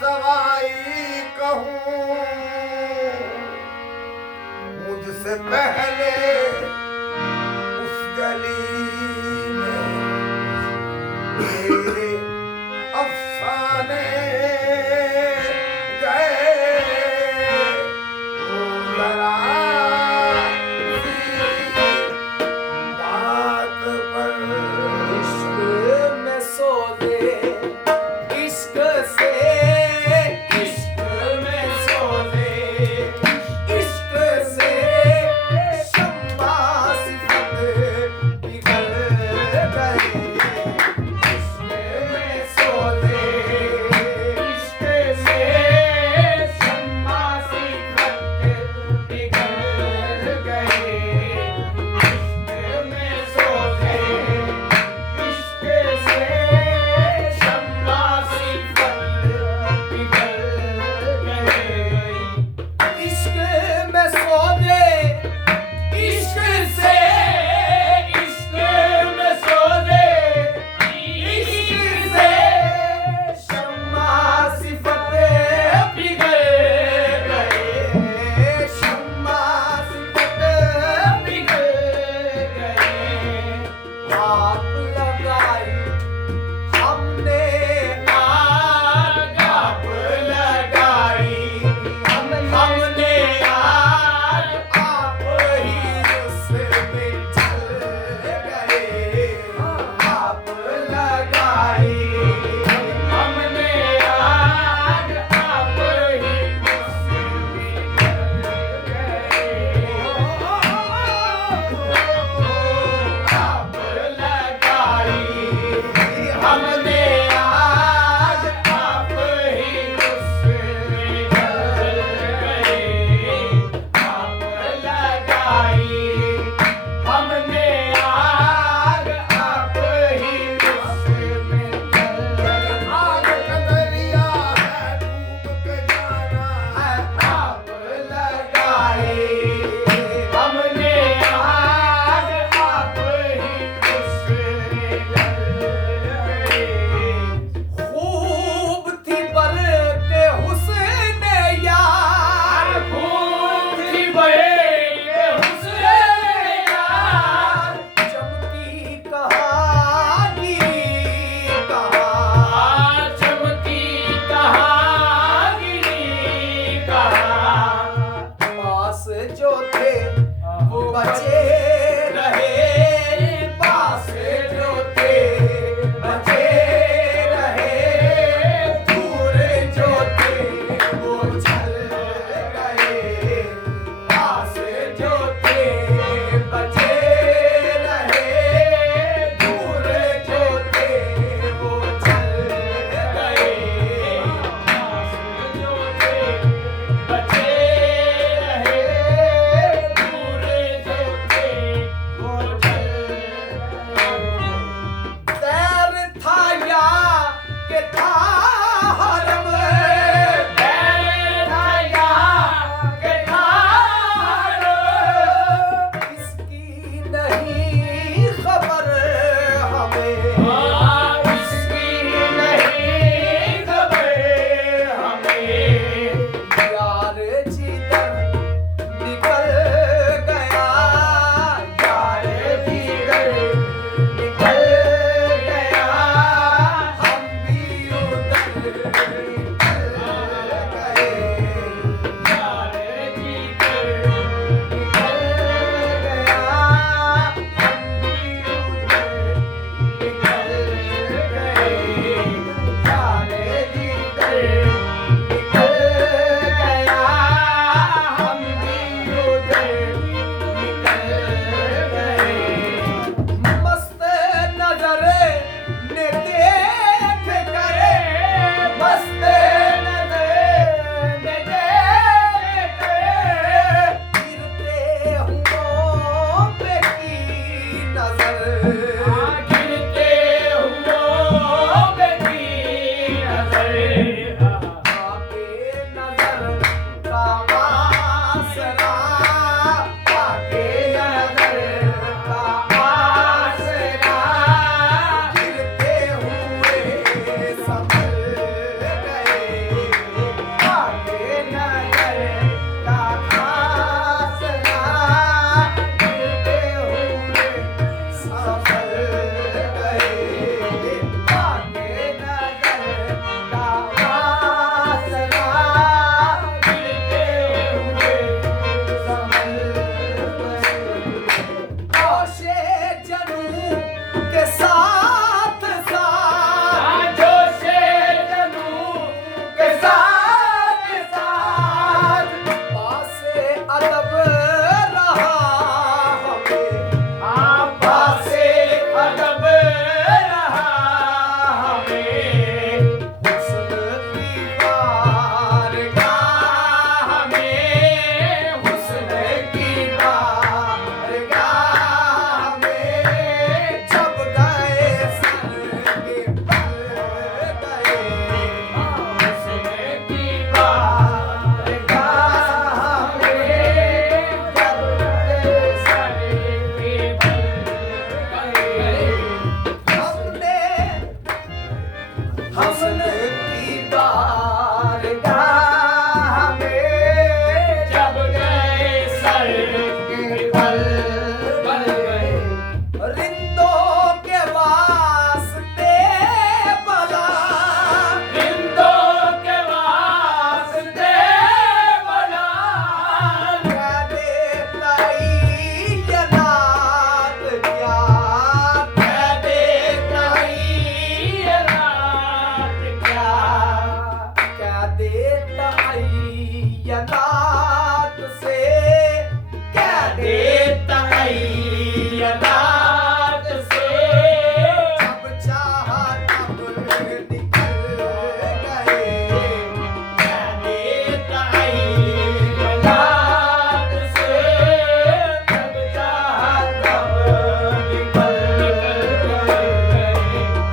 सवाई कहूं मुझसे पहले उस गली में मेरे अफसाने गए जरा बात पर इश्क में सो दे इश्क से अदब रहा हमें, आपा से अदब रहा हमें, हुस्न की बारगाह में, हुस्न की बारगाह में, जब गए सर के पल गए, हुस्न की बारगाह में, जब गए सर के पल गए, हमने की बारगाह में, जब गए सर के पल गए, रिंदों के वास्ते भला, रिंदों के वास्ते भला, कह देता ये रात क्या, कह देता ये रात क्या, कह देता ये रात से, कह देता ये रात से, जब चाहा तब निकल गए, कह देता ये रात से, जब चाहा तब निकल गए,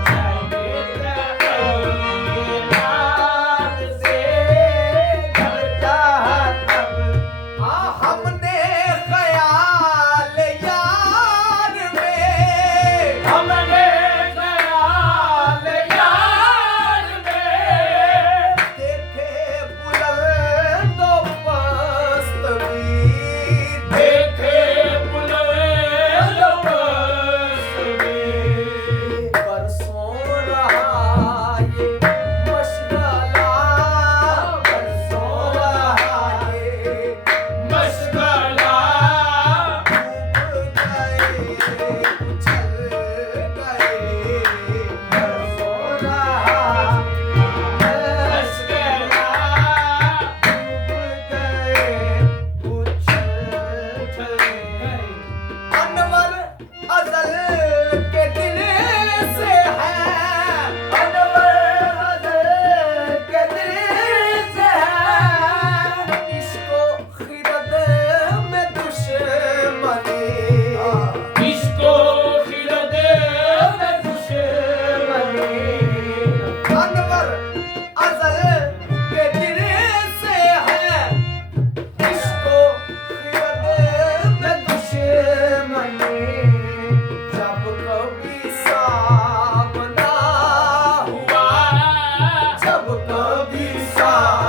कह देता ये रात से, जब चाहा तब। हाँ, हमने ख्याल यार में, हमने ख्याल यार में, देखे बुलंद व पस्त भी, देखे बुलंद व पस्त भी, बरसों रहा ये मशगला, बरसों रहा ये मशगला, डूब गए उछल गए, बरसों रहा मशगला, डूब गए उछल गए। अनवर अज़ल के दिल से है, अनवर अज़ल के दिल से है, इसको खिरद में दुश्मनी, इसको खिरद में दुश्मनी, अनवर अज़ल के दिल से है, इसको खिरद में दुश्मनी, जब कभी सामना हुआ, जब कभी सामना